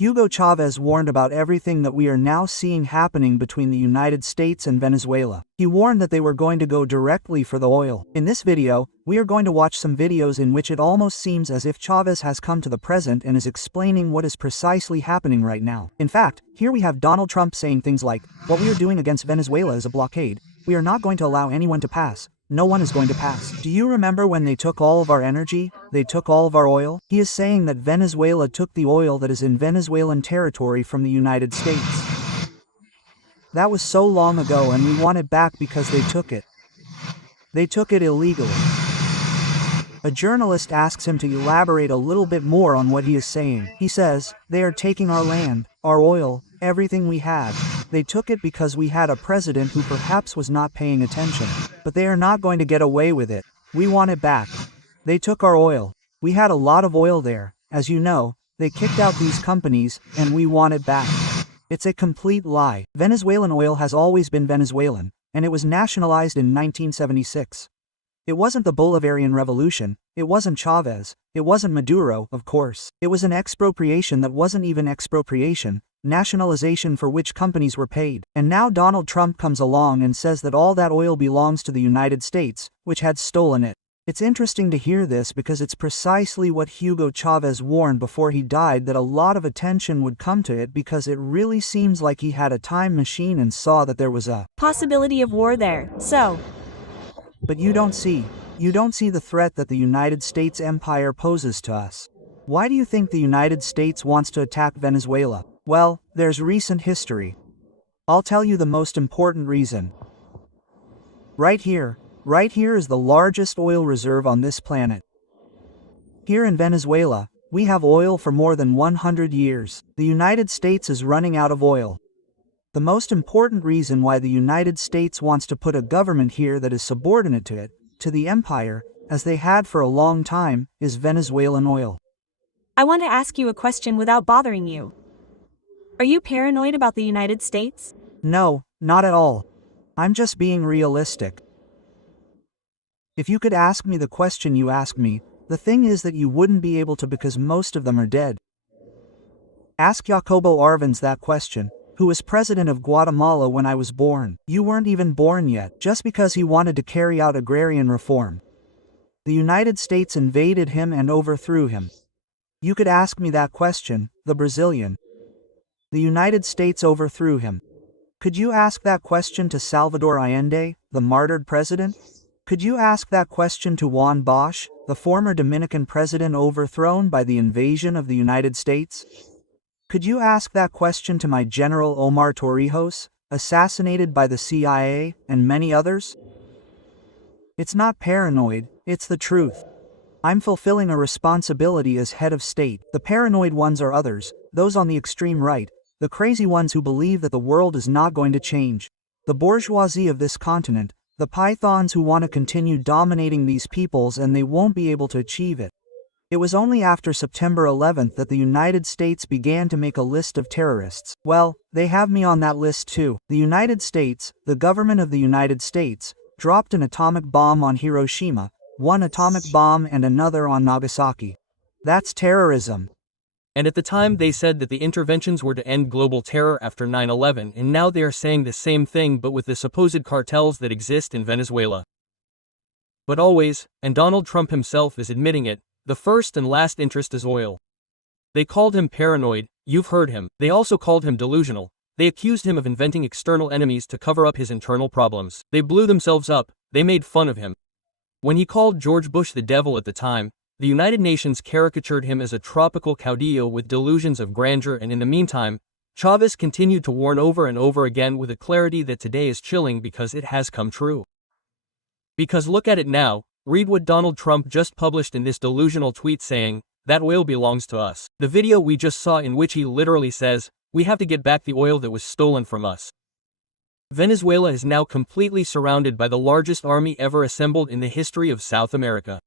Hugo Chávez warned about everything that we are now seeing happening between the United States and Venezuela. He warned that they were going to go directly for the oil. In this video, we are going to watch some videos in which it almost seems as if Chávez has come to the present and is explaining what is precisely happening right now. In fact, here we have Donald Trump saying things like, "What we are doing against Venezuela is a blockade. We are not going to allow anyone to pass. No one is going to pass. Do you remember when they took all of our energy? They took all of our oil?" He is saying that Venezuela took the oil that is in Venezuelan territory from the United States. That was so long ago and we want it back because they took it. They took it illegally. A journalist asks him to elaborate a little bit more on what he is saying. He says, "They are taking our land, our oil, everything we had. They took it because we had a president who perhaps was not paying attention. But they are not going to get away with it. We want it back. They took our oil. We had a lot of oil there. As you know, they kicked out these companies, and we want it back." It's a complete lie. Venezuelan oil has always been Venezuelan, and it was nationalized in 1976. It wasn't the Bolivarian Revolution, it wasn't Chávez, it wasn't Maduro, of course. It was an expropriation that wasn't even expropriation, nationalization for which companies were paid. And now Donald Trump comes along and says that all that oil belongs to the United States, which had stolen it. It's interesting to hear this because it's precisely what Hugo Chávez warned before he died, that a lot of attention would come to it because it really seems like he had a time machine and saw that there was a possibility of war there, so. But you don't see the threat that the United States empire poses to us. Why do you think the United States wants to attack Venezuela? Well, there's recent history. I'll tell you the most important reason. Right here is the largest oil reserve on this planet. Here in Venezuela, we have oil for more than 100 years. The United States is running out of oil. The most important reason why the United States wants to put a government here that is subordinate to it, to the empire, as they had for a long time, is Venezuelan oil. I want to ask you a question without bothering you. Are you paranoid about the United States? No, not at all. I'm just being realistic. If you could ask me the question you asked me, the thing is that you wouldn't be able to because most of them are dead. Ask Jacobo Arbenz that question, who was president of Guatemala when I was born. You weren't even born yet, just because he wanted to carry out agrarian reform. The United States invaded him and overthrew him. You could ask me that question, the Brazilian. The United States overthrew him. Could you ask that question to Salvador Allende, the martyred president? Could you ask that question to Juan Bosch, the former Dominican president overthrown by the invasion of the United States? Could you ask that question to my General Omar Torrijos, assassinated by the CIA, and many others? It's not paranoid, it's the truth. I'm fulfilling a responsibility as head of state. The paranoid ones are others, those on the extreme right, the crazy ones who believe that the world is not going to change. The bourgeoisie of this continent, the pythons who want to continue dominating these peoples and they won't be able to achieve it. It was only after September 11th that the United States began to make a list of terrorists. Well, they have me on that list too. The United States, the government of the United States, dropped an atomic bomb on Hiroshima, one atomic bomb and another on Nagasaki. That's terrorism. And at the time they said that the interventions were to end global terror after 9/11, and now they are saying the same thing but with the supposed cartels that exist in Venezuela. But always, and Donald Trump himself is admitting it, the first and last interest is oil. They called him paranoid, you've heard him. They also called him delusional. They accused him of inventing external enemies to cover up his internal problems. They blew themselves up, they made fun of him. When he called George Bush the devil at the time, the United Nations caricatured him as a tropical caudillo with delusions of grandeur, and in the meantime, Chávez continued to warn over and over again with a clarity that today is chilling because it has come true. Because look at it now, read what Donald Trump just published in this delusional tweet saying, "That oil belongs to us." The video we just saw in which he literally says, "We have to get back the oil that was stolen from us." Venezuela is now completely surrounded by the largest army ever assembled in the history of South America.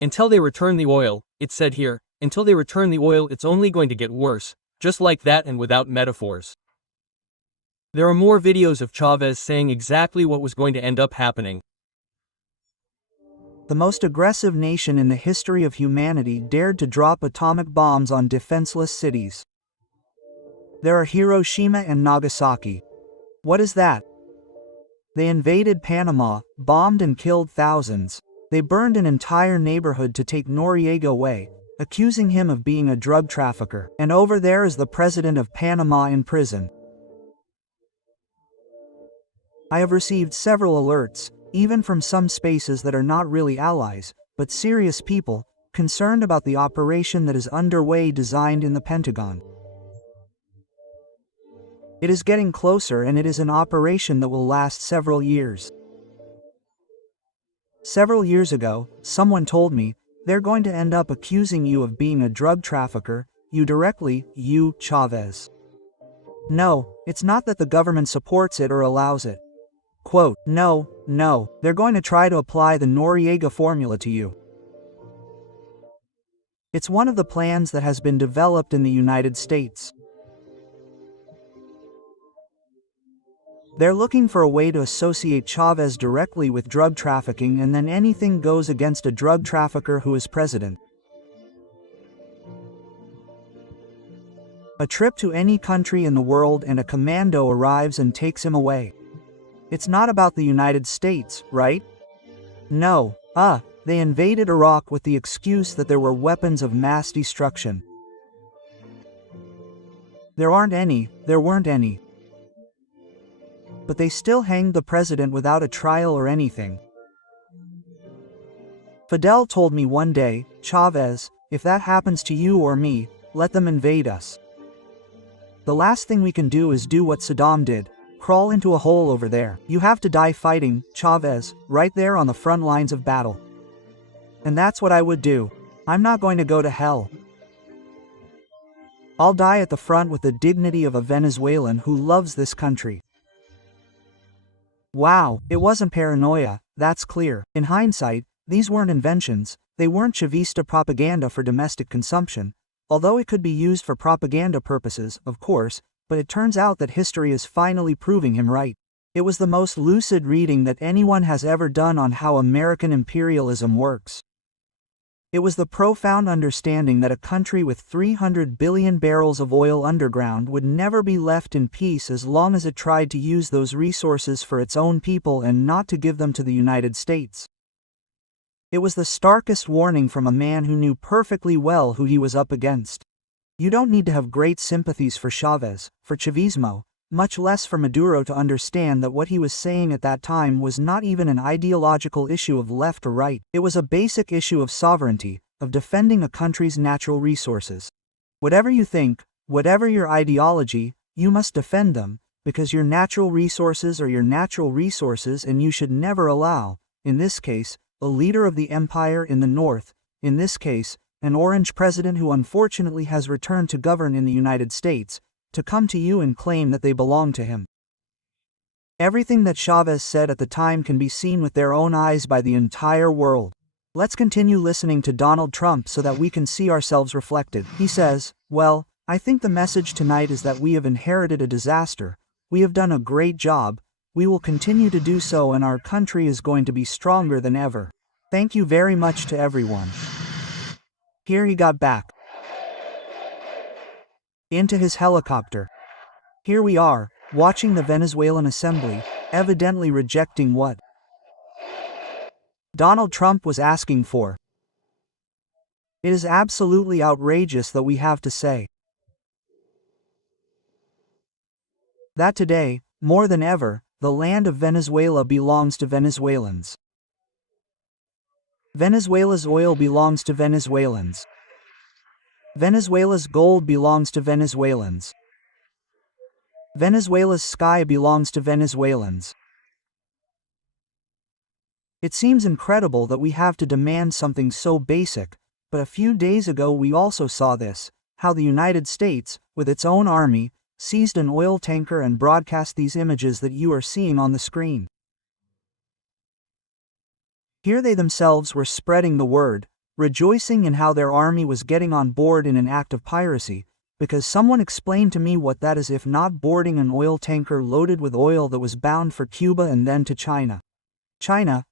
Until they return the oil, it said here, until they return the oil it's only going to get worse, just like that and without metaphors. There are more videos of Chávez saying exactly what was going to end up happening. The most aggressive nation in the history of humanity dared to drop atomic bombs on defenseless cities. There are Hiroshima and Nagasaki. What is that? They invaded Panama, bombed and killed thousands. They burned an entire neighborhood to take Noriega away, accusing him of being a drug trafficker. And over there is the president of Panama in prison. I have received several alerts, even from some spaces that are not really allies, but serious people, concerned about the operation that is underway designed in the Pentagon. It is getting closer, and it is an operation that will last several years. Several years ago, someone told me, they're going to end up accusing you of being a drug trafficker, you directly, you, Chávez. No, it's not that the government supports it or allows it. Quote, no, they're going to try to apply the Noriega formula to you. It's one of the plans that has been developed in the United States. They're looking for a way to associate Chávez directly with drug trafficking, and then anything goes against a drug trafficker who is president. A trip to any country in the world and a commando arrives and takes him away. It's not about the United States, right? No, they invaded Iraq with the excuse that there were weapons of mass destruction. There weren't any. But they still hanged the president without a trial or anything. Fidel told me one day, Chávez, if that happens to you or me, let them invade us. The last thing we can do is do what Saddam did, crawl into a hole over there. You have to die fighting, Chávez, right there on the front lines of battle. And that's what I would do. I'm not going to go to hell. I'll die at the front with the dignity of a Venezuelan who loves this country. Wow, it wasn't paranoia, that's clear. In hindsight, these weren't inventions, they weren't Chavista propaganda for domestic consumption, although it could be used for propaganda purposes, of course, but it turns out that history is finally proving him right. It was the most lucid reading that anyone has ever done on how American imperialism works. It was the profound understanding that a country with 300 billion barrels of oil underground would never be left in peace as long as it tried to use those resources for its own people and not to give them to the United States. It was the starkest warning from a man who knew perfectly well who he was up against. You don't need to have great sympathies for Chávez, for Chavismo, much less for Maduro to understand that what he was saying at that time was not even an ideological issue of left or right. It was a basic issue of sovereignty, of defending a country's natural resources. Whatever you think, whatever your ideology, you must defend them, because your natural resources are your natural resources, and you should never allow, in this case, a leader of the empire in the north, in this case, an orange president who unfortunately has returned to govern in the United States, to come to you and claim that they belong to him. Everything that Chávez said at the time can be seen with their own eyes by the entire world. Let's continue listening to Donald Trump so that we can see ourselves reflected. He says, well, I think the message tonight is that we have inherited a disaster, we have done a great job, we will continue to do so, and our country is going to be stronger than ever. Thank you very much to everyone. Here he got back into his helicopter. Here we are, watching the Venezuelan assembly, evidently rejecting what Donald Trump was asking for. It is absolutely outrageous that we have to say that today, more than ever, the land of Venezuela belongs to Venezuelans. Venezuela's oil belongs to Venezuelans. Venezuela's gold belongs to Venezuelans. Venezuela's sky belongs to Venezuelans. It seems incredible that we have to demand something so basic, but a few days ago we also saw this, how the United States, with its own army, seized an oil tanker and broadcast these images that you are seeing on the screen. Here they themselves were spreading the word, rejoicing in how their army was getting on board in an act of piracy, because someone explained to me what that is if not boarding an oil tanker loaded with oil that was bound for Cuba and then to China. China,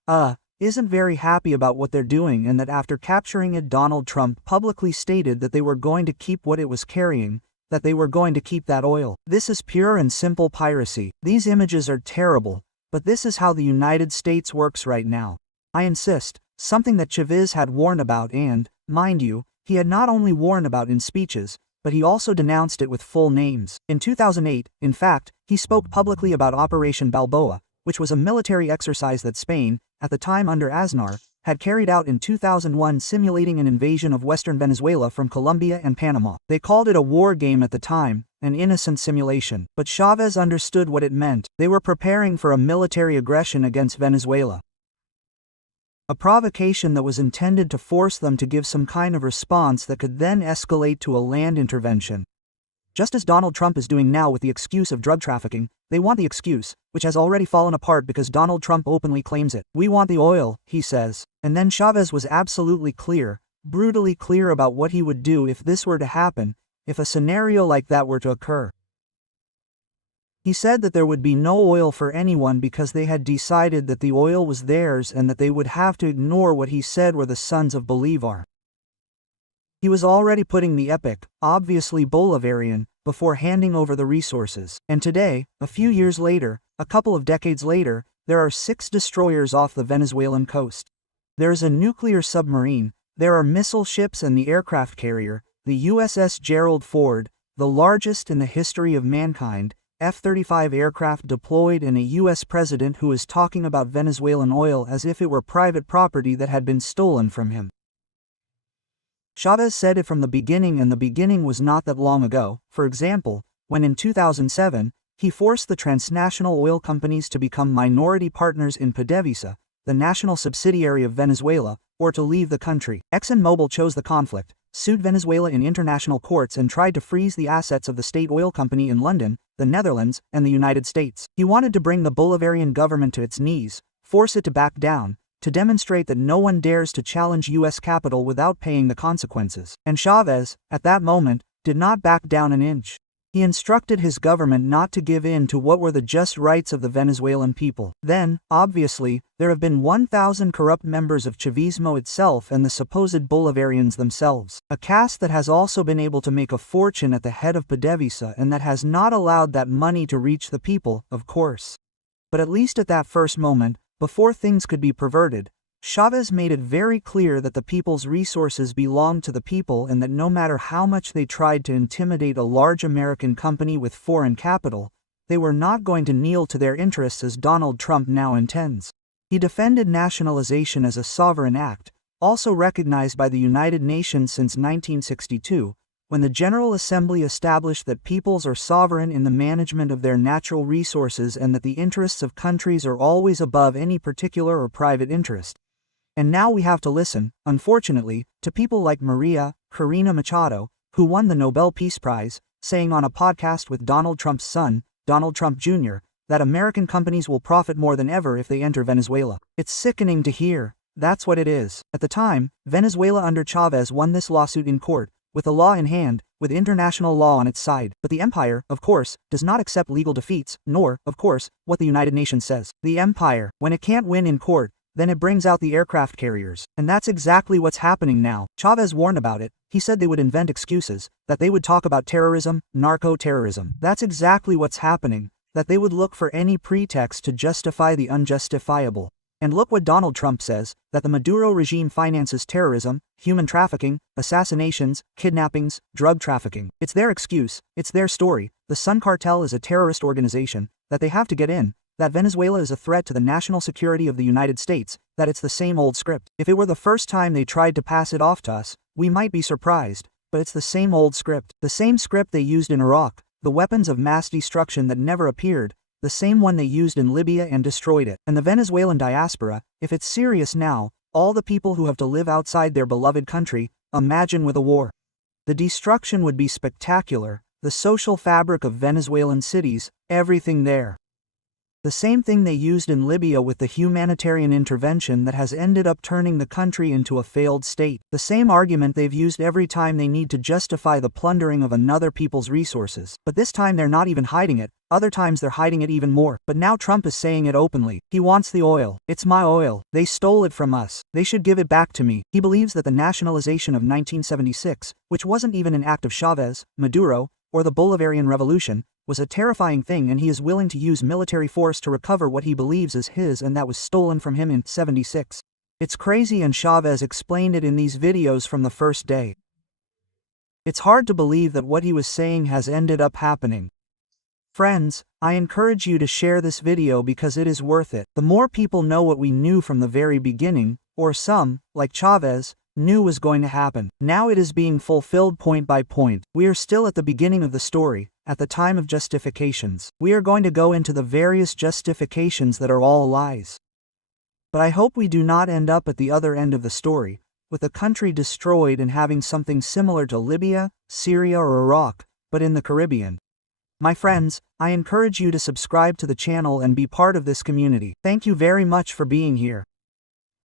isn't very happy about what they're doing, and that after capturing it, Donald Trump publicly stated that they were going to keep what it was carrying, that they were going to keep that oil. This is pure and simple piracy. These images are terrible, but this is how the United States works right now. I insist, something that Chávez had warned about, and, mind you, he had not only warned about in speeches, but he also denounced it with full names. In 2008, in fact, he spoke publicly about Operation Balboa, which was a military exercise that Spain, at the time under Aznar, had carried out in 2001, simulating an invasion of western Venezuela from Colombia and Panama. They called it a war game at the time, an innocent simulation. But Chávez understood what it meant. They were preparing for a military aggression against Venezuela. A provocation that was intended to force them to give some kind of response that could then escalate to a land intervention. Just as Donald Trump is doing now with the excuse of drug trafficking, they want the excuse, which has already fallen apart because Donald Trump openly claims it. We want the oil, he says. And then Chávez was absolutely clear, brutally clear about what he would do if this were to happen, if a scenario like that were to occur. He said that there would be no oil for anyone because they had decided that the oil was theirs and that they would have to ignore what he said were the sons of Bolivar. He was already putting the epic, obviously Bolivarian, before handing over the resources. And today, a few years later, a couple of decades later, there are 6 destroyers off the Venezuelan coast. There is a nuclear submarine, there are missile ships and the aircraft carrier, the USS Gerald Ford, the largest in the history of mankind, F-35 aircraft deployed, and a US president who is talking about Venezuelan oil as if it were private property that had been stolen from him. Chávez said it from the beginning, and the beginning was not that long ago. For example, when in 2007, he forced the transnational oil companies to become minority partners in PDVSA, the national subsidiary of Venezuela, or to leave the country. ExxonMobil chose the conflict, sued Venezuela in international courts, and tried to freeze the assets of the state oil company in London, the Netherlands, and the United States. He wanted to bring the Bolivarian government to its knees, force it to back down, to demonstrate that no one dares to challenge U.S. capital without paying the consequences. And Chávez, at that moment, did not back down an inch. He instructed his government not to give in to what were the just rights of the Venezuelan people. Then, obviously, there have been 1,000 corrupt members of Chavismo itself and the supposed Bolivarians themselves, a caste that has also been able to make a fortune at the head of PDVSA and that has not allowed that money to reach the people, of course. But at least at that first moment, before things could be perverted, Chávez made it very clear that the people's resources belonged to the people and that no matter how much they tried to intimidate a large American company with foreign capital, they were not going to kneel to their interests as Donald Trump now intends. He defended nationalization as a sovereign act, also recognized by the United Nations since 1962, when the General Assembly established that peoples are sovereign in the management of their natural resources and that the interests of countries are always above any particular or private interest. And now we have to listen, unfortunately, to people like Maria Corina Machado, who won the Nobel Peace Prize, saying on a podcast with Donald Trump's son, Donald Trump Jr., that American companies will profit more than ever if they enter Venezuela. It's sickening to hear. That's what it is. At the time, Venezuela under Chávez won this lawsuit in court, with the law in hand, with international law on its side. But the empire, of course, does not accept legal defeats, nor, of course, what the United Nations says. The empire, when it can't win in court, then it brings out the aircraft carriers. And that's exactly what's happening now. Chávez warned about it. He said they would invent excuses, that they would talk about terrorism, narco-terrorism. That's exactly what's happening, that they would look for any pretext to justify the unjustifiable. And look what Donald Trump says, that the Maduro regime finances terrorism, human trafficking, assassinations, kidnappings, drug trafficking. It's their excuse, it's their story. The Sun Cartel is a terrorist organization, that they have to get in, that Venezuela is a threat to the national security of the United States, that it's the same old script. If it were the first time they tried to pass it off to us, we might be surprised, but it's the same old script. The same script they used in Iraq, the weapons of mass destruction that never appeared, the same one they used in Libya and destroyed it. And the Venezuelan diaspora, if it's serious now, all the people who have to live outside their beloved country, imagine with a war. The destruction would be spectacular, the social fabric of Venezuelan cities, everything there. The same thing they used in Libya with the humanitarian intervention that has ended up turning the country into a failed state. The same argument they've used every time they need to justify the plundering of another people's resources. But this time they're not even hiding it. Other times they're hiding it even more. But now Trump is saying it openly. He wants the oil. It's my oil. They stole it from us. They should give it back to me. He believes that the nationalization of 1976, which wasn't even an act of Chávez, Maduro, or the Bolivarian Revolution, was a terrifying thing, and he is willing to use military force to recover what he believes is his and that was stolen from him in 76. It's crazy, and Chávez explained it in these videos from the first day. It's hard to believe that what he was saying has ended up happening. Friends, I encourage you to share this video because it is worth it. The more people know what we knew from the very beginning, or some, like Chávez, knew was going to happen. Now it is being fulfilled point by point. We are still at the beginning of the story, at the time of justifications. We are going to go into the various justifications that are all lies. But I hope we do not end up at the other end of the story, with the country destroyed and having something similar to Libya, Syria, or Iraq, but in the Caribbean. My friends, I encourage you to subscribe to the channel and be part of this community. Thank you very much for being here.